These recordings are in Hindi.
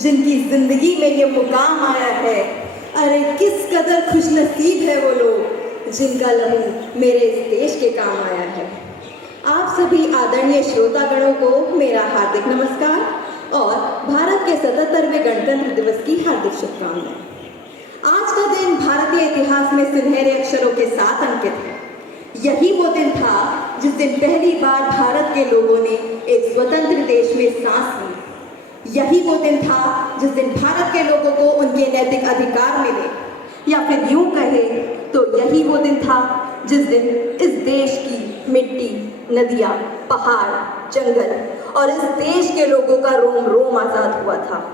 जिनकी जिंदगी में ये मुकाम आया है। अरे किस कदर खुशनसीब है वो लोग जिनका लहू मेरे इस देश के काम आया है। आप सभी आदरणीय श्रोतागणों को मेरा हार्दिक नमस्कार और भारत के 77वें गणतंत्र दिवस की हार्दिक शुभकामनाएं। आज का दिन भारतीय इतिहास में सुनहरे अक्षरों के साथ अंकित है। यही वो दिन था जिस दिन पहली बार भारत के लोगों ने एक स्वतंत्र देश में सांस ली। यही वो दिन था जिस दिन भारत के लोगों को उनके नैतिक अधिकार मिले, या फिर यूं कहे तो यही वो दिन था जिस दिन इस देश की मिट्टी, नदियाँ, पहाड़, जंगल और इस देश के लोगों का रोम रोम आजाद हुआ था।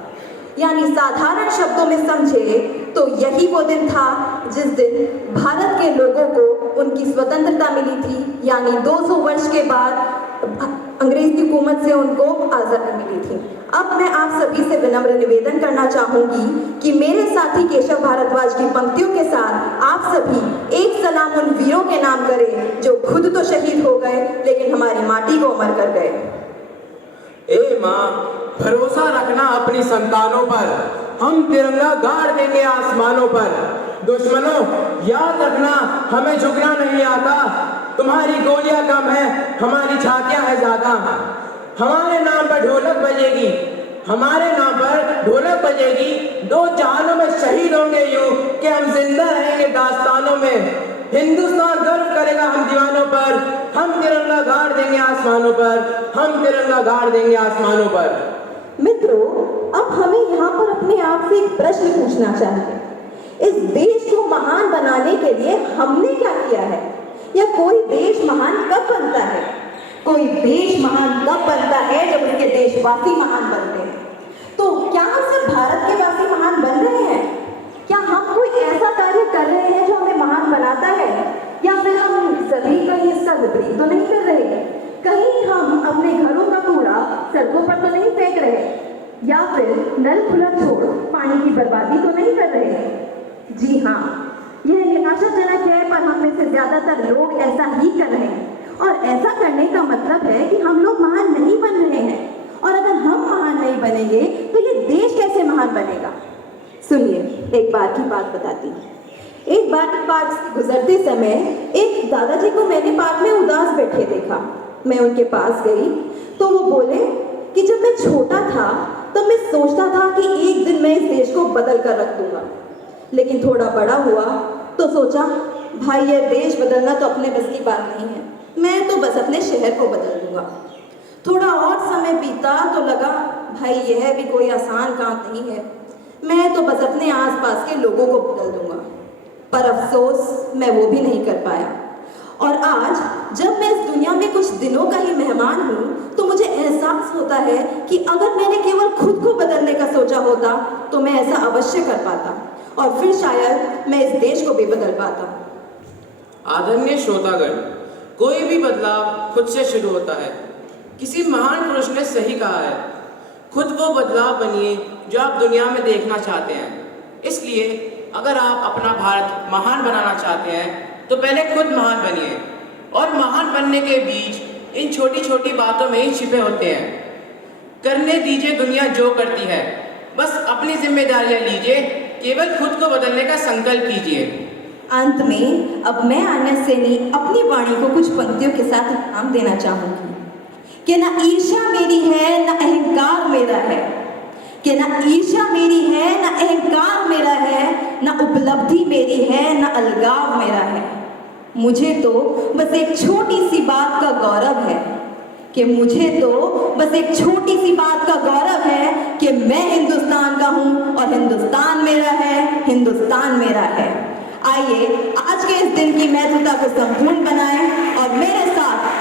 यानी साधारण शब्दों में समझे तो यही वो दिन था जिस दिन भारत के लोगों को उनकी स्वतंत्रता मिली थी, यानी 200 वर्ष के बाद अंग्रेज की हुकूमत से उनको आज़ादी मिली थी। अब मैं आप सभी से विनम्र निवेदन करना चाहूंगी कि मेरे साथी केशव भारद्वाज की पंक्तियों के साथ आप सभी एक सलाम उन वीरों के नाम करें जो खुद तो शहीद हो गए लेकिन हमारी माटी को अमर कर गए। ए माँ, भरोसा रखना अपनी संतानों पर, हम तिरंगा गाड़ देंगे आसमानों पर। दुश्मनों याद रखना, हमें झुकना नहीं आता। तुम्हारी गोलियां कम है, हमारी छातियां है ज्यादा। हमारे नाम पर ढोलक बजेगी, हमारे नाम पर ढोलक बजेगी। 2 जहानों में शहीद होंगे यूं कि हम जिंदा रहेंगे दास्तानों में। हिंदुस्तान गर्व करेगा हम दीवानों पर, हम तिरंगा गाड़ देंगे आसमानों पर, हम तिरंगा गाड़ देंगे आसमानों पर। मित्रों, अब हमें यहाँ पर अपने आप से एक प्रश्न पूछना चाहिए। इस देश को महान बनाने के लिए हमने क्या किया है, या कोई देश महान कब बनता है? कोई देश महान तब बनता है जब उसके देशवासी महान बनते हैं। तो क्या हम सिर्फ भारत के वासी महान बन रहे हैं? क्या हम कोई ऐसा कार्य कर रहे हैं जो हमें महान बनाता है, या फिर हम सभी कहीं इसका विपरीत तो नहीं कर रहे? कहीं हम अपने घरों का कूड़ा सड़कों पर तो नहीं फेंक रहे, या फिर नल खुला छोड़ पानी की बर्बादी तो नहीं कर रहे? जी हाँ, यह निराशाजनक है, पर हम में से ज्यादातर लोग ऐसा ही कर रहे हैं। और ऐसा करने का मतलब है कि हम लोग महान नहीं बन रहे हैं, और अगर हम महान नहीं बनेंगे तो ये देश कैसे महान बनेगा? सुनिए, एक बार की बात बताती हूँ। एक बार पार्क से गुजरते समय एक दादाजी को मैंने पार्क में उदास बैठे देखा। मैं उनके पास गई तो वो बोले कि जब मैं छोटा था तब मैं सोचता था कि एक दिन मैं इस देश को बदल कर रख दूंगा, लेकिन थोड़ा बड़ा हुआ तो सोचा भाई यह देश बदलना तो अपने बस की बात नहीं है, मैं तो बस अपने शहर को बदल दूंगा। थोड़ा और समय बीता तो लगा भाई यह भी कोई आसान काम नहीं है, मैं तो बस अपने आसपास के लोगों को बदल दूंगा। पर अफसोस मैं वो भी नहीं कर पाया। और आज जब मैं इस दुनिया में कुछ दिनों का ही मेहमान हूँ तो मुझे एहसास होता है कि अगर मैंने केवल खुद को बदलने का सोचा होता तो मैं ऐसा अवश्य कर पाता, और फिर शायद मैं इस देश को भी बदल पाता। आदरणीय श्रोतागण, कोई भी बदलाव खुद से शुरू होता है। किसी महान पुरुष ने सही कहा है, खुद वो बदलाव बनिए जो आप दुनिया में देखना चाहते हैं। इसलिए अगर आप अपना भारत महान बनाना चाहते हैं तो पहले खुद महान बनिए, और महान बनने के बीज इन छोटी छोटी बातों में ही छिपे होते हैं। करने दीजिए दुनिया जो करती है, बस अपनी जिम्मेदारियां लीजिए, केवल खुद को बदलने का संकल्प कीजिए। अंत में अब मैं आन्या सेनी अपनी वाणी को कुछ पंक्तियों के साथ नाम देना चाहूंगी कि ना ईर्ष्या मेरी है ना अहंकार मेरा है, कि ना ईर्ष्या मेरी है ना अहंकार मेरा है, ना उपलब्धि मेरी है ना अलगाव मेरा है। मुझे तो बस एक छोटी सी बात का गौरव है कि मुझे तो बस एक छोटी सी बात का गौरव है कि मैं हिंदुस्तान का हूँ और हिंदुस्तान मेरा है, हिंदुस्तान मेरा है। आइए आज के इस दिन की महत्वता को संपूर्ण बनाएं और मेरे साथ